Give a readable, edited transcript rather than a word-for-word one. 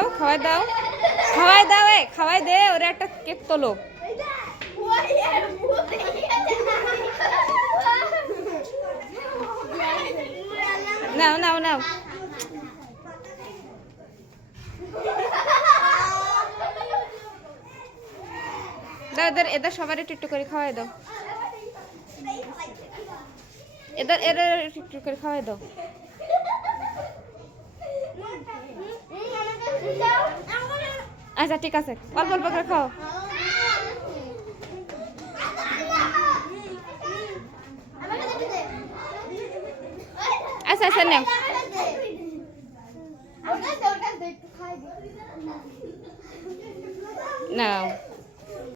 দাও খাওয়াই দাও খাওয়াই দাও খাওয়াই দে ওরে একটা কেক তোলো নাও নাও নাও দাও এদের সবার একটু করে খাওয়াই দাও এদের একটু করে খাওয়াই দাও আচ্ছা ঠিক আছে অল্প অল্প করে খাও আচ্ছা আচ্ছা নাও নাও